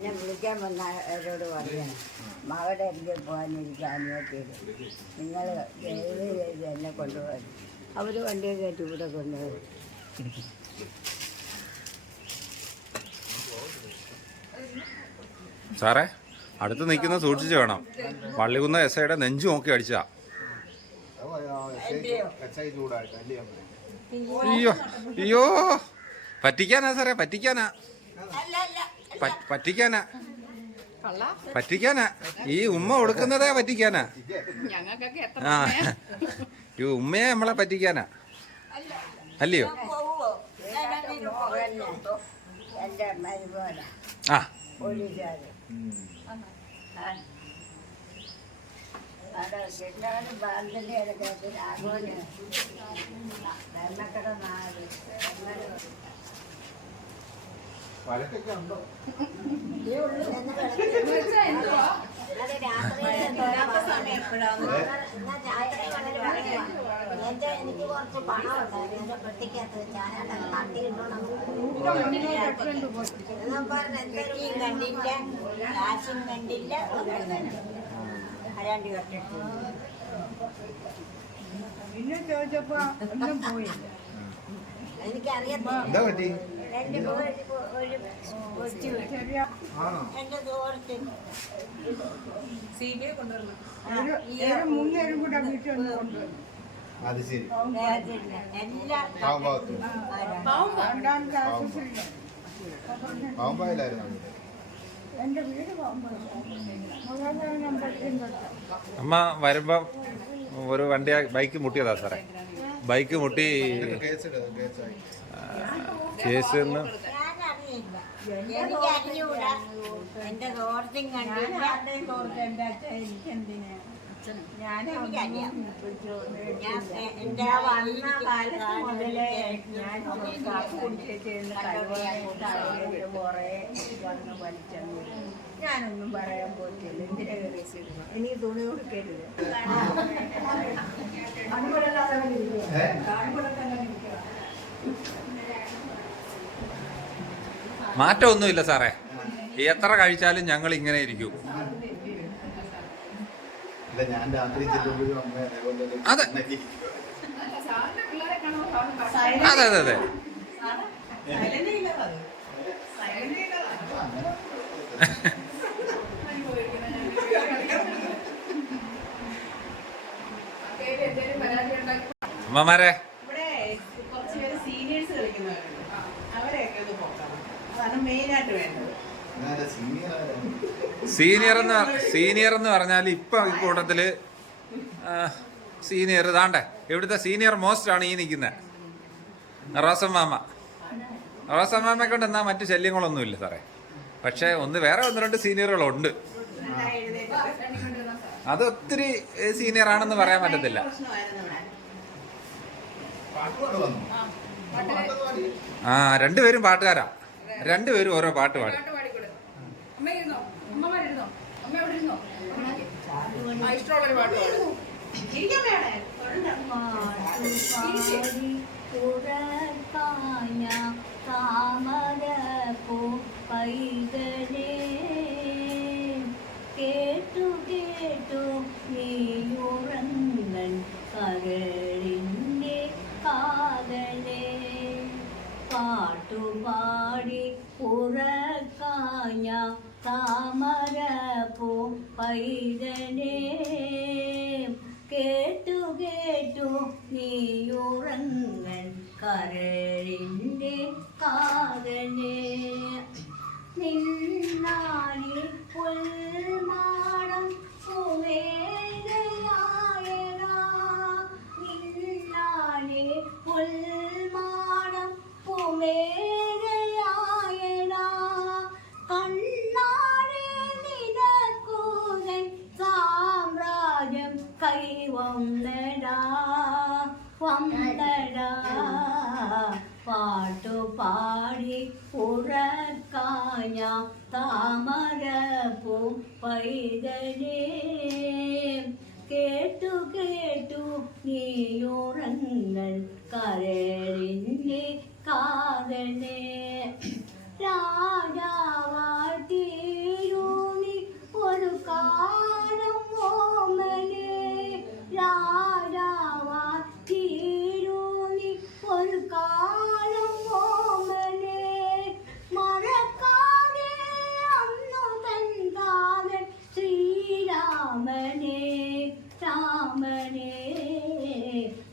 എന്നെ വിളിക്കാൻ വന്ന അവരോട് പറയണം മകളുടെ എനിക്ക് പോകാനിരിക്കാൻ അനുവദിക്കരുത് നിങ്ങൾ ദയവ് ചെയ്ത് എന്നെ കൊണ്ടുപോകാൻ അവർ വണ്ടിയെ കയറ്റി ഇവിടെ കൊണ്ടുപോയി. സാറേ അടുത്ത് നിൽക്കുന്ന സൂക്ഷിച്ച് വേണം. പള്ളികുന്ന എസ് ഐയുടെ നെഞ്ചു നോക്കി അടിച്ചാ. അയ്യോ അയ്യോ. പറ്റിക്കാനാ സാറേ പറ്റിക്കാനാ. പറ്റിക്കാനാ. പറ്റിക്കാനാ. ഈ ഉമ്മ കൊടുക്കുന്നതേ പറ്റിക്കാനാ. ആ. ഈ ഉമ്മയെ നമ്മളെ പറ്റിക്കാനാ. അല്ലയോ? ആ. വെള്ളക്കട നാട് വഴക്കൊക്കെ ഉണ്ടോ? എന്റെ എനിക്ക് കുറച്ച് പണം ഉണ്ടായിരുന്നു എന്റെ പെട്ടിക്കകത്ത് ഞാനത് തട്ടിയിട്ടോണം പെട്ടിയും കണ്ടില്ല കാശും കണ്ടില്ല ഒന്നും കണ്ടില്ല ആരാണ്ട് കെട്ടിട്ട് പിന്നെ ചോദിച്ചപ്പോ ഒന്നും പോയില്ല മൂന്നേരും കൂടെ വീട്ടിൽ അത് ശരി. അമ്മ വരുമ്പം ഒരു വണ്ടി ബൈക്ക് മുട്ടിയതാ സാറേ. ബൈക്ക് മുട്ടി കേസ് കേസ് കേസ് അറിഞ്ഞൂടാ എന്റെ തോർത്തും ഞാൻ വന്ന ഞാനൊന്നും പറയാൻ പോയിട്ടില്ല എന്തിനാ കയറി എനിക്ക് തുണി കൊടുക്കരുത് മാറ്റമൊന്നുമില്ല സാറേ. എത്ര കഴിച്ചാലും ഞങ്ങൾ ഇങ്ങനെ ഇരിക്കും. അതെ. അതെ അതെ അതെ. അമ്മമാരെ ഇവിടെ കുറച്ച് പേര് സീനിയേഴ്സ് കളിക്കുന്നവരുണ്ട് അവരെയൊക്കെ ഒന്ന് പോക്കണം അതാണ് മെയിനായിട്ട് വേണ്ടത് ഞാൻ സീനിയർ ആരാണ് സീനിയർ എന്ന് സീനിയർ എന്ന് പറഞ്ഞാൽ ഇപ്പൊ ഈ കൂട്ടത്തിൽ സീനിയർ ഇതാണ്ടേ. ഇവിടുത്തെ സീനിയർ മോസ്റ്റ് ആണ് ഈ നിൽക്കുന്നത് റോസം മാമ. കൊണ്ട് എന്നാ മറ്റു ശല്യങ്ങളൊന്നുമില്ല സാറേ. പക്ഷേ ഒന്ന് വേറെ ഒന്ന് രണ്ട് സീനിയറുകളുണ്ട് അത് ഒത്തിരി സീനിയർ ആണെന്ന് പറയാൻ പറ്റത്തില്ല. ആ രണ്ടുപേരും പാട്ടുകാരാ. രണ്ടുപേരും ഓരോ പാട്ട് പാടി അമ്മ ഇരുന്നോ അമ്മമാരിരുന്നോ അമ്മ എവിടെ ഇരുന്നോ ആ ഇഷ്ടമുള്ളൊരു പാട്ടാണ് താമര പൈതലേ കേട്ടു കേട്ടു നീയുറങ്ങൻ കരളിന്റെ കാതലേ. പാട്ടുപാടി ഉറക്കാഞ്ഞ താമരപ്പൂ പൈതലേ കരളിന്റെ കാതലേ നിന്നാലി പുൽമാടം സുമേരയായടാ നിന്നാലി പുൽമാടം സുമേരയായടാ കണ്ണാടി നിനക്കൂതൻ സാമ്രാജ്യം കൈവന്നടാ. വന്നടാ പൈതലേ കേട്ടു കേട്ടു നീയുറങ്ങൾ കരളിന്റെ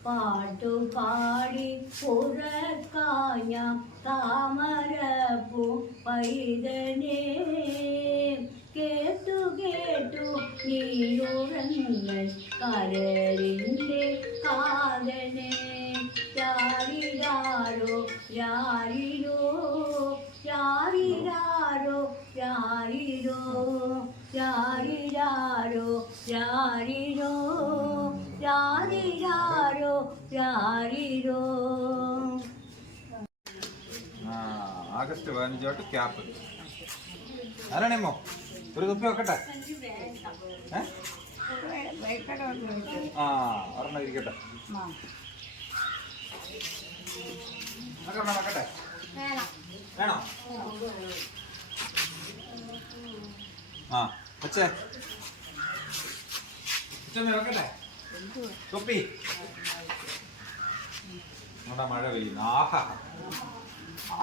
പാട്ടുപാടി ആഗസ്റ്റ് പതിനഞ്ചോട്ട് ക്യാപ്പ്. ആരാണേമോ ഒരു തുപ്പി വെക്കട്ടെ? വേണോ? ആ അച്ഛേ മഴ പെയ്യുന്നു. ആഹാ.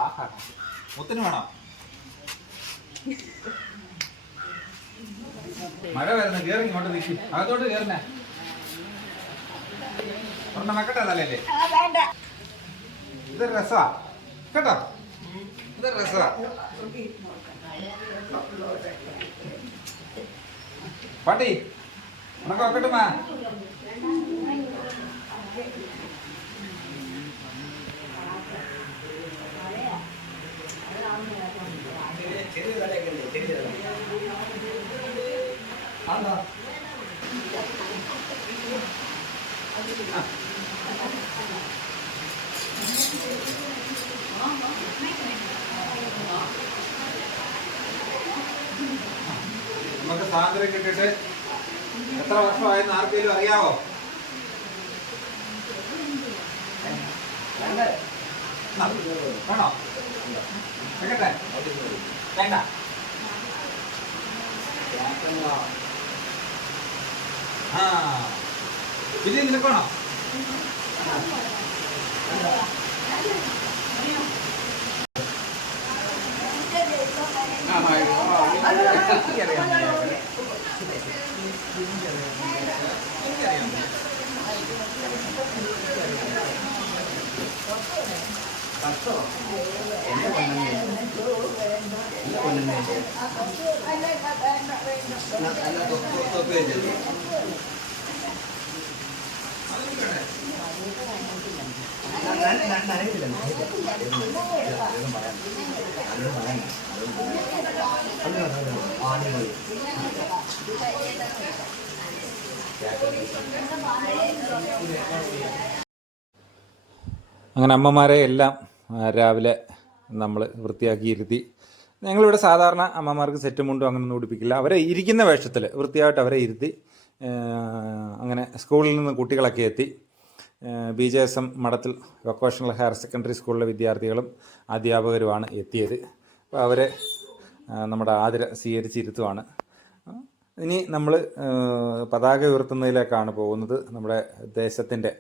ആഹാ. മുത്തിന് വേണോ. മഴ വരുന്ന കേറി ഇങ്ങോട്ട് നിൽക്കും അകത്തോട്ട് കേറുന്നേ. ഒരെണ്ണം വെക്കട്ടെ തലല്ലേ ഇതൊരു രസാ. കേട്ടോ? ഇതൊരു രസമാ പാട്ടി ഉണക്ക വെക്കട്ടെ മാ നമുക്ക് സ്വാതന്ത്ര്യം കിട്ടിയിട്ട് എത്ര വർഷമായെന്ന് ആർക്കെങ്കിലും അറിയാവോ? വേണോ? വെക്കട്ടെ? വേണ്ട ആ. പിന്നെ നിനക്കാണോ അങ്ങനെ അമ്മമാരെ എല്ലാം രാവിലെ നമ്മൾ വൃത്തിയാക്കി ഇരുത്തി ഞങ്ങളിവിടെ സാധാരണ അമ്മമാർക്ക് സെറ്റ് മുണ്ടും അങ്ങനെയൊന്നും ഉടുപ്പിക്കില്ല. അവരെ ഇരിക്കുന്ന വേഷത്തിൽ വൃത്തിയായിട്ട് അവരെ ഇരുത്തി അങ്ങനെ സ്കൂളിൽ നിന്ന് കുട്ടികളൊക്കെ എത്തി. B J S M Madathil vocational higher secondary സ്കൂളിലെ വിദ്യാർത്ഥികളും അധ്യാപകരുമാണ് എത്തിയത്. അപ്പോൾ അവരെ നമ്മുടെ ആതിര സ്വീകരിച്ചിരുത്തുവാണ്. ഇനി നമ്മൾ പതാക ഉയർത്തുന്നതിലേക്കാണ് പോകുന്നത് നമ്മുടെ ദേശത്തിന്റെ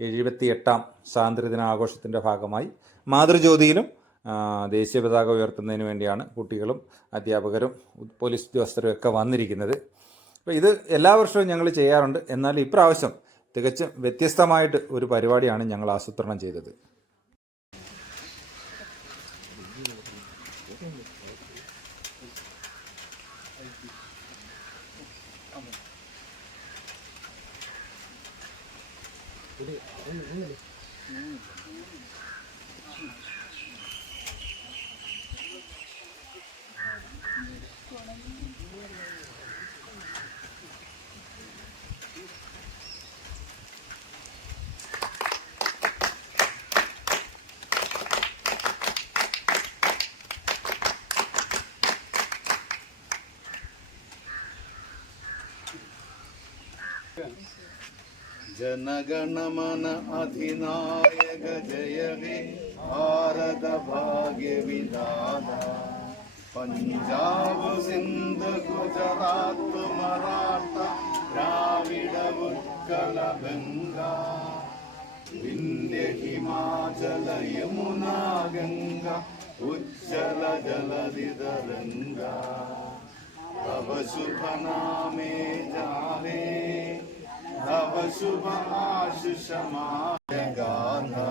എഴുപത്തി എട്ടാം സ്വാതന്ത്ര്യദിന ആഘോഷത്തിന്റെ ഭാഗമായി മാതൃജ്യോതിയിലും ദേശീയ പതാക ഉയർത്തുന്നതിന് വേണ്ടിയാണ് കുട്ടികളും അധ്യാപകരും പോലീസ് ഉദ്യോഗസ്ഥരും ഒക്കെ വന്നിരിക്കുന്നത്. അപ്പോൾ ഇത് എല്ലാ വർഷവും ഞങ്ങൾ ചെയ്യാറുണ്ട്. എന്നാൽ ഇപ്രാവശ്യം തികച്ചും വ്യത്യസ്തമായിട്ട് ഒരു പരിപാടിയാണ് ഞങ്ങൾ ആസൂത്രണം ചെയ്തത്. Dali. Ano, ano, dali. Jana Gana Mana अधिनायक जय हे भारत भाग्य विधाता पंजाब सिंध गुजरात मराठा द्राविड उत्कल गंगा विंध्य हिमाचल यमुना गंगा उज्जल जलधि तरंगा तव शुभ नामे जाहे तव शुभ आशिषमाय गाथा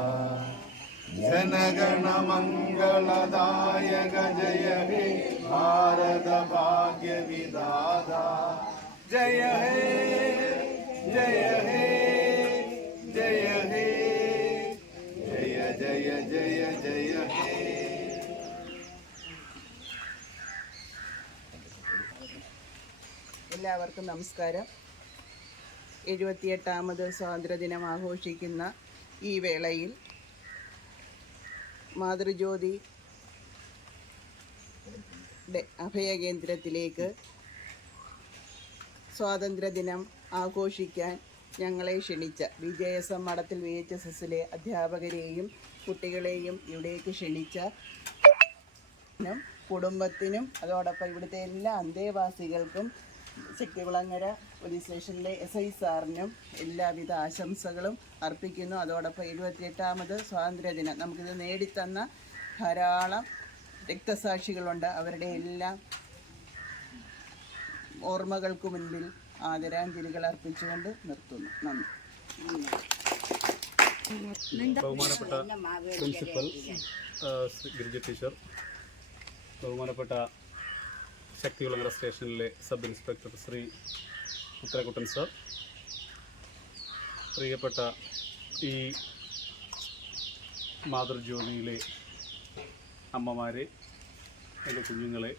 जनगण मङ्गलदायक जय हे भारत भाग्य विदाता जय हे जय हे जय हे जय जय जय जय हे എല്ലാവർക്കും നമസ്കാരം എഴുപത്തിയെട്ടാമത് സ്വാതന്ത്ര്യദിനം ആഘോഷിക്കുന്ന ഈ വേളയിൽ മാതൃജ്യോതി അഭയകേന്ദ്രത്തിലേക്ക് സ്വാതന്ത്ര്യദിനം ആഘോഷിക്കാൻ ഞങ്ങളെ ക്ഷണിച്ച J S M Madathil V H S എസിലെ അധ്യാപകരെയും കുട്ടികളെയും ഇവിടേക്ക് ക്ഷണിച്ച കുടുംബത്തിനും അതോടൊപ്പം ഇവിടുത്തെ എല്ലാ അന്തേവാസികൾക്കും ശക്തികുളങ്ങര പോലീസ് സ്റ്റേഷനിലെ എസ് ഐ സാറിനും എല്ലാവിധ ആശംസകളും അർപ്പിക്കുന്നു. അതോടൊപ്പം എഴുപത്തിയെട്ടാമത് സ്വാതന്ത്ര്യദിനം. നമുക്കിത് നേടിത്തന്ന ധാരാളം രക്തസാക്ഷികളുണ്ട്. അവരുടെ എല്ലാം ഓർമ്മകൾക്ക് മുൻപിൽ ആദരാഞ്ജലികൾ അർപ്പിച്ചുകൊണ്ട് നിർത്തുന്നു. നന്ദി. ബഹുമാനപ്പെട്ട പ്രിൻസിപ്പൽ ശ്രീ ഗിരിജ ടീച്ചർ ബഹുമാനപ്പെട്ട ശക്തികുളങ്ങര സ്റ്റേഷനിലെ sub inspector Shri Utharakkuttan sir. പ്രിയപ്പെട്ട ഈ മാതൃജ്യോതിയിലെ അമ്മമാരെ എന്റെ കുഞ്ഞുങ്ങളെ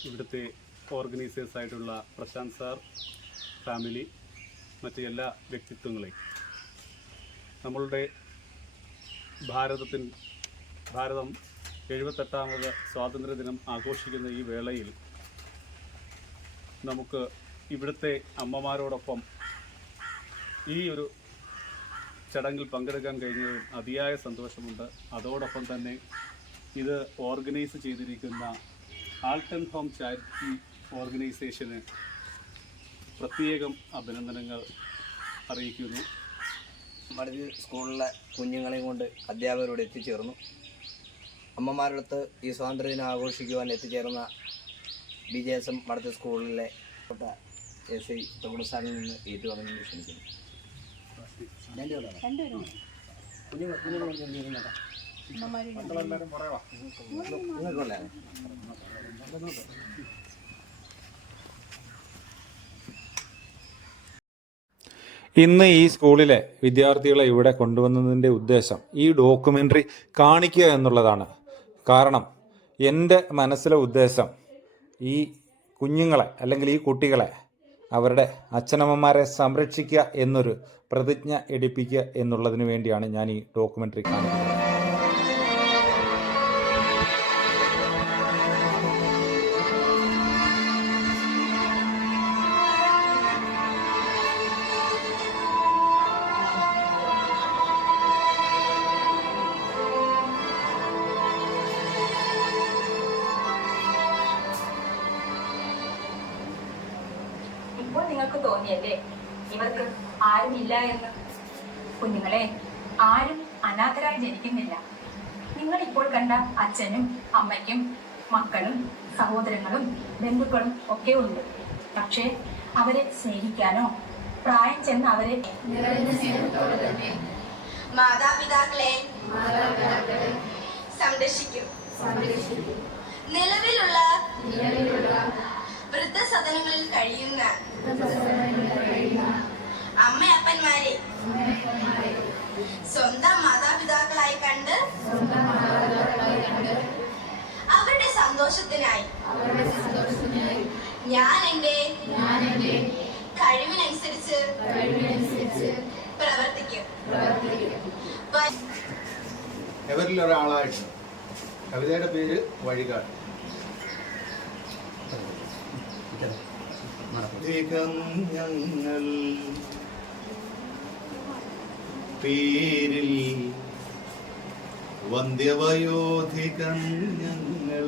ഇവിടുത്തെ ഓർഗനൈസേഴ്സായിട്ടുള്ള പ്രശാന്ത് സാർ ഫാമിലി മറ്റ് എല്ലാ വ്യക്തിത്വങ്ങളെയും നമ്മളുടെ ഭാരതത്തിൻ ഭാരതം എഴുപത്തെട്ടാമത് സ്വാതന്ത്ര്യദിനം ആഘോഷിക്കുന്ന ഈ വേളയിൽ നമുക്ക് ഇവിടുത്തെ അമ്മമാരോടൊപ്പം ഈ ഒരു ചടങ്ങിൽ പങ്കെടുക്കാൻ കഴിഞ്ഞതിൽ അതിയായ സന്തോഷമുണ്ട്. അതോടൊപ്പം തന്നെ ഇത് ഓർഗനൈസ് ചെയ്തിരിക്കുന്ന ആൾട്ടൺ ഹോം ചാരിറ്റി ഓർഗനൈസേഷന് പ്രത്യേകം അഭിനന്ദനങ്ങൾ അറിയിക്കുന്നു. മറിച്ച് സ്കൂളിലെ കുഞ്ഞുങ്ങളെയും കൊണ്ട് അധ്യാപകരോട് എത്തിച്ചേർന്നു. അമ്മമാരടുത്ത് ഈ സ്വാതന്ത്ര്യദിനം ആഘോഷിക്കുവാൻ എത്തിച്ചേർന്ന B J S M Madathil സ്കൂളിലെ എസ് ഐ തൊകുടുസാറിൽ നിന്ന് ഏറ്റുവാങ്ങുന്നു ക്ഷണിക്കുന്നു ഇന്ന് ഈ സ്കൂളിലെ വിദ്യാർത്ഥികളെ ഇവിടെ കൊണ്ടുവന്നതിന്റെ ഉദ്ദേശം ഈ ഡോക്യുമെന്ററി കാണിക്കുക എന്നുള്ളതാണ്. കാരണം എന്റെ മനസ്സിലെ ഉദ്ദേശം ഈ കുഞ്ഞുങ്ങളെ അല്ലെങ്കിൽ ഈ കുട്ടികളെ അവരുടെ അച്ഛനമ്മമാരെ സംരക്ഷിക്കുക എന്നൊരു പ്രതിജ്ഞ എടുപ്പിക്കുക എന്നുള്ളതിന് വേണ്ടിയാണ് ഞാൻ ഈ ഡോക്യുമെന്ററി കാണിക്കുന്നത് നിങ്ങൾക്ക് തോന്നിയല്ലേ? ഇവർക്ക് ആരുമില്ല എന്ന്? കുഞ്ഞുങ്ങളെ ആരും അനാഥരായി ജനിക്കുന്നില്ല. നിങ്ങൾ ഇപ്പോൾ കണ്ട അച്ഛനും അമ്മയ്ക്കും മക്കളും സഹോദരങ്ങളും ബന്ധുക്കളും ഒക്കെ ഉണ്ട്. പക്ഷേ അവരെ സ്നേഹിക്കാനോ പ്രായം ചെന്ന് അവരെ മാതാപിതാക്കളെ സംരക്ഷിക്കും. നിലവിലുള്ള വൃദ്ധസദനങ്ങളിൽ കഴിയുന്ന അമ്മയപ്പന്മാരെ. സ്വന്തം മാതാപിതാക്കളായി കണ്ട് അവരുടെ സന്തോഷത്തിനായി. ഞാൻ എന്റെ കഴിവിനനുസരിച്ച് പ്രവർത്തിക്കും. ഇവരിൽ ഒരാളായിട്ട് കവിതയുടെ പേര് വഴികാട്ട്. അധികം ഞങ്ങൾ പേരിൽ വന്ധ്യവയോധികം ഞങ്ങൾ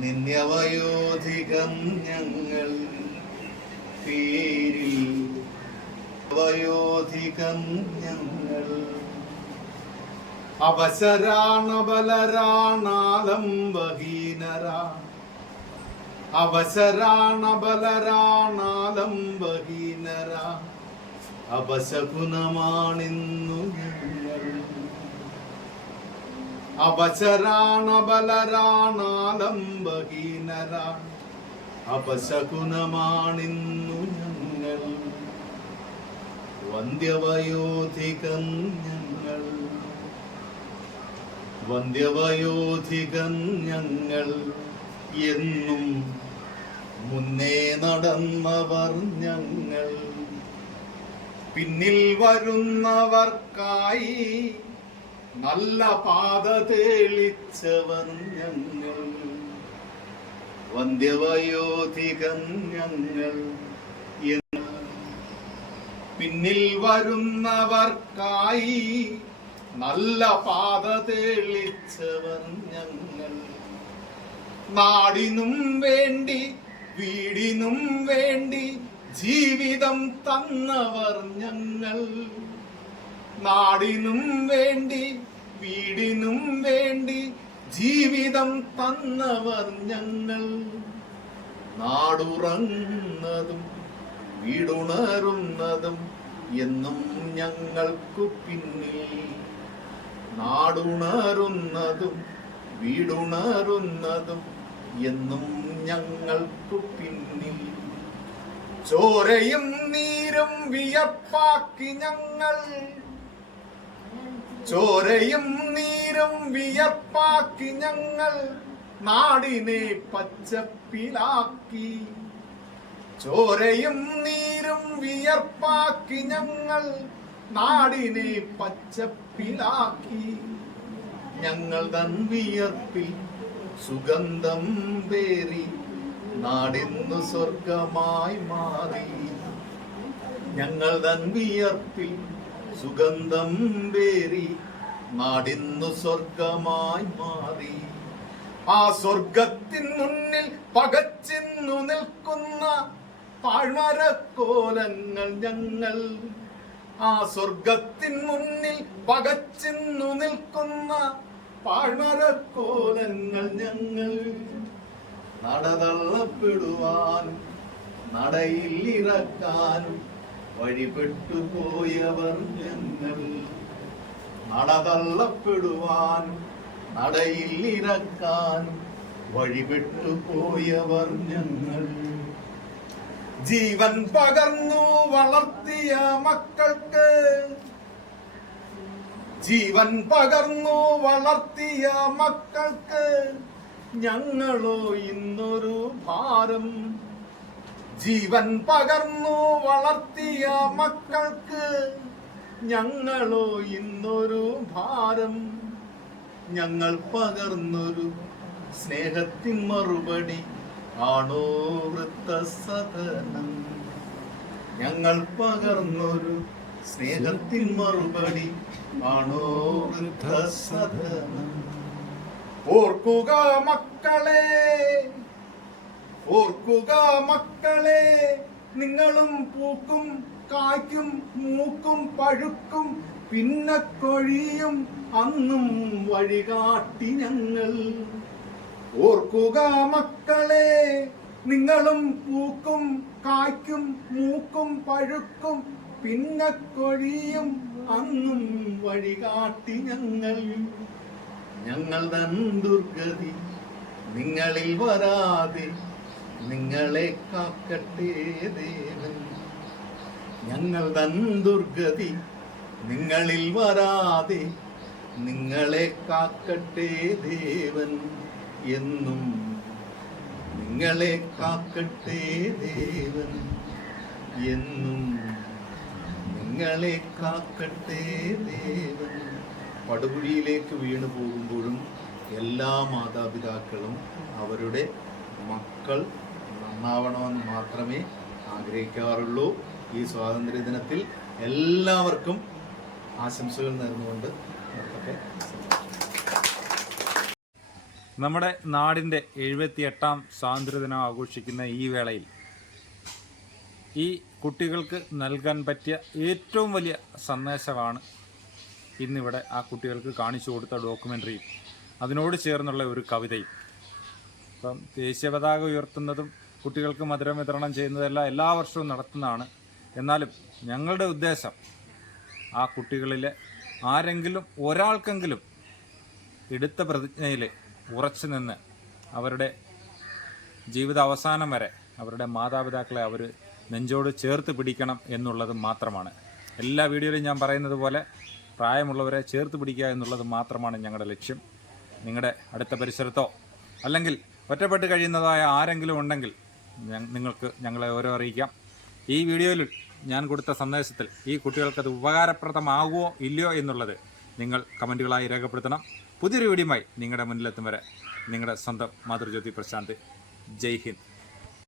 നിന്യവയോധികം ഞങ്ങൾ പേരിൽ വയോധികം ഞങ്ങൾ അവശരാണ ബലരാണാലംബഹീനരാ അവശരാണബലരാണാലംബഹീനരാ അപശകുനമാണിന്നു അപശരാണബലരാണാലംബഹീനരാ അപശകുനമാണിന്നു ഞങ്ങൾ. വന്ധ്യവയോധികം ഞങ്ങൾ. വന്ധ്യവയോധികം ഞങ്ങൾ. എന്നും മുന്നേ നടന്നവർ ഞങ്ങൾ. പിന്നിൽ വരുന്നവർക്കായി നല്ല പാത തെളിച്ചവർ ഞങ്ങൾ. വന്ധ്യവയോധികൻ ഞങ്ങൾ പിന്നിൽ വരുന്നവർക്കായി നല്ല പാത തെളിച്ചവർ ഞങ്ങൾ. നാടിനും വേണ്ടി വീടിനും വേണ്ടി ജീവിതം തന്നവർ ഞങ്ങൾ. നാടിനും വേണ്ടി വീടിനും വേണ്ടി ജീവിതം തന്നവർ ഞങ്ങൾ. നാടുറങ്ങുന്നതും വീടുണരുന്നതും എന്നും ഞങ്ങൾക്കു പിന്നിൽ. നാടുണരുന്നതും വീടുണരുന്നതും എന്നും ഞങ്ങൾക്കു പിന്നിൽ. ചോരയും നീരും വിയപ്പാക്കി ഞങ്ങൾ. ചോരയും നീരും വിയപ്പാക്കി ഞങ്ങൾ. നാടിനെ പച്ചപ്പിലാക്കി. ചോരയും നീരും വിയർപ്പാക്കി ഞങ്ങൾ. നാടിനെ പച്ചപ്പിലാക്കി. ഞങ്ങൾ തൻ വിയർപ്പിൽ സുഗന്ധം പേറി നാടിന്നു സ്വർഗമായി മാറി. ഞങ്ങൾ തൻ വിയർപ്പിൽ സുഗന്ധം പേറി നാടിന്നു സ്വർഗമായി മാറി. ആ സ്വർഗത്തിൻ മുന്നിൽ പകച്ചിന്നു നിൽക്കുന്ന താഴ്മരക്കോലങ്ങൾ ഞങ്ങൾ. ആ സ്വർഗത്തിൻ മുന്നിൽ പകച്ചിന്നു നിൽക്കുന്ന താഴ്മരക്കോലങ്ങൾ ഞങ്ങൾ നടതള്ളപ്പെടുവാനും നടയിൽ ഇറക്കാനും വഴിപെട്ടുപോയവർ ഞങ്ങൾ നടതള്ളപ്പെടുവാനും നടയിൽ ഇറക്കാനും വഴിപെട്ടുപോയവർ ഞങ്ങൾ. ജീവൻ പകർന്നു വളർത്തിയ മക്കൾക്ക് ജീവൻ പകർന്നു വളർത്തിയ മക്കൾക്ക് ഞങ്ങളോ ഇന്നൊരു ഭാരം. ജീവൻ പകർന്നു വളർത്തിയ മക്കൾക്ക് ഞങ്ങളോ ഇന്നൊരു ഭാരം. ഞങ്ങൾ പകർന്നൊരു സ്നേഹത്തിൻ മറുപടി ആണോ വൃത്തസദനം ഞങ്ങൾ പകർന്നൊരു സ്നേഹത്തിൻ മറുപടി ആണോ ഓർക്കുക മക്കളെ ഓർക്കുക മക്കളെ നിങ്ങളും പൂക്കും കായ്ക്കും മൂക്കും പഴുക്കും പിന്നെ കൊഴിയും അന്നും വഴികാട്ടി ഞങ്ങൾ. ഓർക്കുക മക്കളെ നിങ്ങളും പൂക്കും കായ്ക്കും മൂക്കും പഴുക്കും പിന്നെ കൊഴിയും അന്നും വഴികാട്ടി ഞങ്ങൾ. ഞങ്ങൾ തൻ ദുർഗതി നിങ്ങളിൽ വരാതെ നിങ്ങളെ കാക്കട്ടെ ദേവൻ. ഞങ്ങൾ തൻ ദുർഗതി നിങ്ങളിൽ വരാതെ നിങ്ങളെ കാക്കട്ടെ ദേവൻ. എന്നും നിങ്ങളെ കാക്കട്ടെ ദേവൻ. എന്നും നിങ്ങളെ കാക്കട്ടെ ദേവൻ. പടുകുഴിയിലേക്ക് വീണു പോകുമ്പോഴും എല്ലാ മാതാപിതാക്കളും അവരുടെ മക്കൾ നന്നാവണമെന്ന് മാത്രമേ ആഗ്രഹിക്കാറുള്ളൂ. ഈ സ്വാതന്ത്ര്യ ദിനത്തിൽ എല്ലാവർക്കും ആശംസകൾ നേർന്നുകൊണ്ട് നമ്മുടെ നാടിന്റെ എഴുപത്തിയെട്ടാം സ്വാതന്ത്ര്യദിനം ആഘോഷിക്കുന്ന ഈ വേളയിൽ ഈ കുട്ടികൾക്ക് നൽകാൻ പറ്റിയ ഏറ്റവും വലിയ സന്ദേശമാണ് ഇന്നിവിടെ ആ കുട്ടികൾക്ക് കാണിച്ചു കൊടുത്ത ഡോക്യുമെന്ററിയും അതിനോട് ചേർന്നുള്ള ഒരു കവിതയും. ഇപ്പം ദേശീയ പതാക ഉയർത്തുന്നതും കുട്ടികൾക്ക് മധുരം വിതരണം ചെയ്യുന്നതെല്ലാം എല്ലാ വർഷവും നടത്തുന്നതാണ്. എന്നാലും ഞങ്ങളുടെ ഉദ്ദേശം ആ കുട്ടികളിലെ ആരെങ്കിലും ഒരാൾക്കെങ്കിലും എടുത്ത പ്രതിജ്ഞയിൽ ഉറച്ചു നിന്ന് അവരുടെ ജീവിത അവസാനം വരെ അവരുടെ മാതാപിതാക്കളെ അവർ നെഞ്ചോട് ചേർത്ത് പിടിക്കണം എന്നുള്ളത് മാത്രമാണ്. എല്ലാ വീഡിയോയിലും ഞാൻ പറയുന്നത് പോലെ പ്രായമുള്ളവരെ ചേർത്ത് പിടിക്കുക എന്നുള്ളത് മാത്രമാണ് ഞങ്ങളുടെ ലക്ഷ്യം. നിങ്ങളുടെ അടുത്ത പരിസരത്തോ അല്ലെങ്കിൽ ഒറ്റപ്പെട്ട് കഴിയുന്നതായ ആരെങ്കിലും ഉണ്ടെങ്കിൽ നിങ്ങൾക്ക് ഞങ്ങളെ ഓരോ അറിയിക്കാം. ഈ വീഡിയോയിൽ ഞാൻ കൊടുത്ത സന്ദേശത്തിൽ ഈ കുട്ടികൾക്കത് ഉപകാരപ്രദമാകുമോ ഇല്ലയോ എന്നുള്ളത് നിങ്ങൾ കമന്റുകളായി രേഖപ്പെടുത്തണം. പുതിയൊരു വീഡിയോയുമായി നിങ്ങളുടെ മുന്നിലെത്തും വരെ നിങ്ങളുടെ സ്വന്തം മാതൃജ്യോതി പ്രശാന്ത്. ജയ് ഹിന്ദ്.